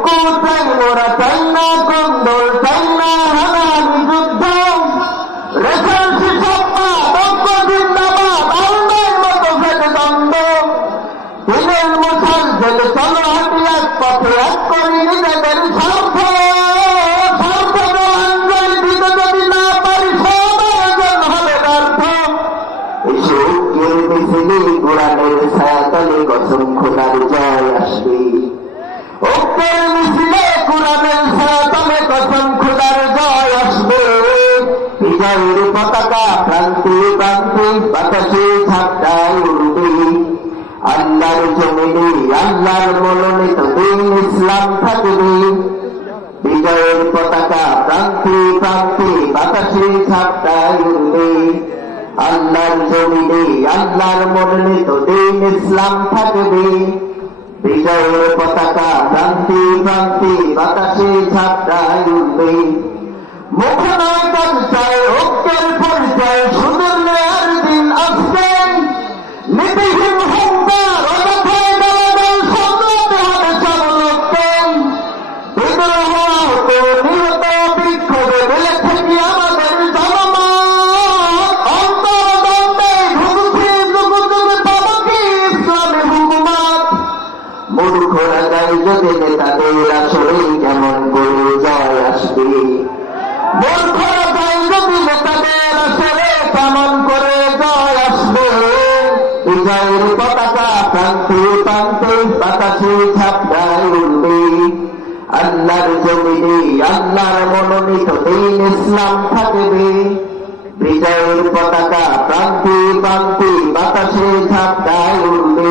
ঐক্য চাই মোরা চাই না কন্দল চাই না হানাহানি যুদ্ধ রেখার শিশব্বা ঐক্য জিন্দাবাদ আল্লাহর মতো ফেলে দ্বন্দ্ব দিনের মুসল জেলে চলো হাঁটি এক পথে এক করি নিজেদের স্বার্থ স্বার্থ জয় আসবে। কোরআনের বিজয়ের পতাকা প্রান্তে প্রান্তে বাতাসে ঝাপটায় উড়বে। আল্লাহর জমিনে, আল্লাহর মনোনীত দিন ইসলাম থাকবে। বিজয়ের পতাকা প্রান্তে প্রান্তে বাতাসে ইসলাম থাকবে। বিজয়ের পতাকা প্রান্তে প্রান্তে বাতাসে ঝাপটায় উঠবে। মুখ গাই যদি নেতাদের আসলে কেমন করে জয় আসবে। মূর্খরা পতাকা প্রান্তে প্রান্তে বাতাসে ঝাপটায় উঠবে পতাকা প্রান্তে প্রান্তে বাতাসে ঝাপটায় উঠবে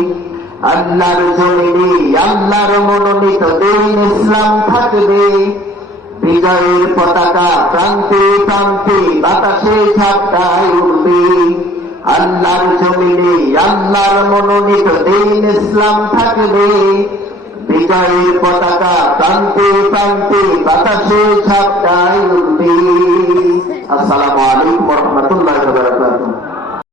আল্লাহর জমিনে, আল্লাহর মনোনীত দিন ইসলাম থাকবে। বিজয়ের পতাকা প্রান্তে প্রান্তে বাতাসে ঝাপটায় উঠবে আল্লাহর জমিনে, আল্লাহর মনোনীত দিন ইসলাম থাকবে। বিজয়ের পতাকা প্রান্তে প্রান্তে বাতাসে ঝাপটায় উঠবে আসসালামু আলাইকুম রহমতুল্লাহ